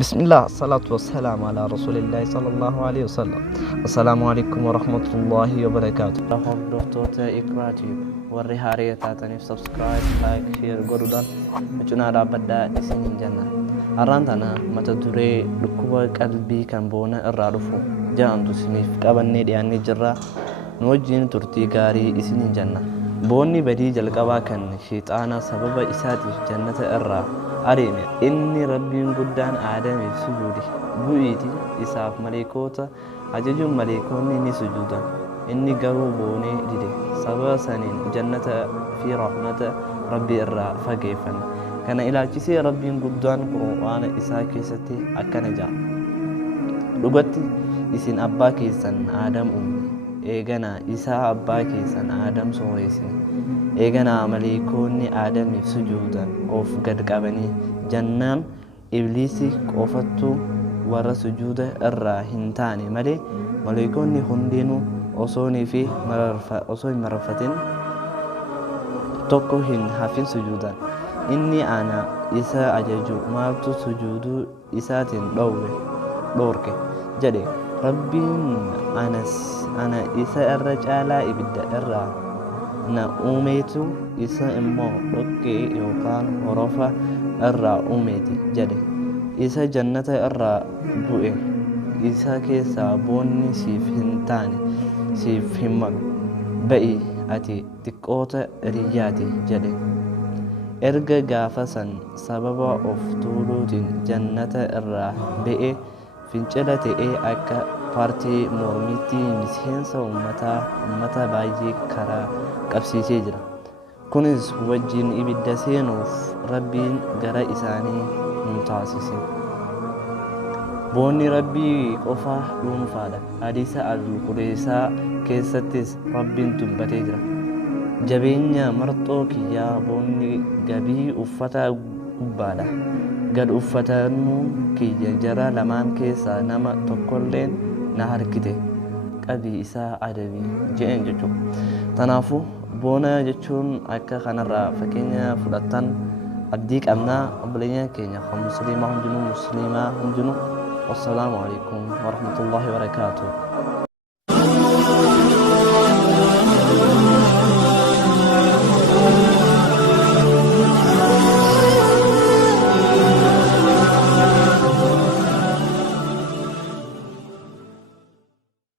بسم الله الصلاة والسلام على رسول الله صلى الله عليه وسلم. السلام عليكم ورحمة الله وبركاته. لهم دكتور إكراتي والرهارية تاتني سبسكرايب لايك شير قردان مجنا رابدا إسنين جنة أرانتنا متدري لكوا قلبي كان بونا الرارفو جانتو سنيف قبني دياني جرا نوجين ترتي غاري إسنين جنة بوني بدي جلقوا كان شيطانا سبب إساتي جنة الرا أريني إني ربي قدان آدم سجودي بويتي إساف ملكوتا أجج ملكوني ني سجودا إني قروبوني ديدي سبا سنين جنة في رحمة ربي الرا فقيفا كان إلى كسي ربي قدان قرآن إساكي ستي أكنجا لغتي إسين أباكي سن آدم أمي إيغانا إسا أباكي سن آدم سوريسي إيغانا مليكوني آدم سجودا أوف قد قابني جنان إبليسي قوفتو ورا سجودة الرا هنتاني ملي مليكوني هندينو أصوني في مرفتين توكو هن حافين سجودا إني أنا إسا أججو مالتو سجودو إساتين دورك جدي ربي أنا إسا الرجالة إبدا الرا na uumeetu isa immoo dhoqqee yookaan horofa irraa uumeeti jedhe isa jannata irraa bu'e isa keessaa boonni siif hin taane siif hin malu ba'i ati xiqqoota riyyaati jedhe erga gaafa san sababa of tuuluutiin jannata irraa ba'e fincila ta'ee akka paartii mormitti miseensa ummata baay'ee karaa qabsiisee jira kunis wajjin ibidda seenuuf rabbiin gara isaanii nu taasise boonni rabbii qofa dhuunfaadha hadiisa al-qureesaa keessattis rabbiin dubbatee jira jabeenya marxoo kiyyaa boonni gabii uffata gubbaadha gad uffatanuu kiyya jara lamaan keessaa nama tokkolleen na harkite qabii isaa adabii je'een jechuudha tanaafuu boona jechuun akka kanarraa fakkeenya fudhatan abdii qabnaa obboleeyyan keenya kan musliimaa hundinuu wassalaamu alaikum warahmatullahi wabarakaatuh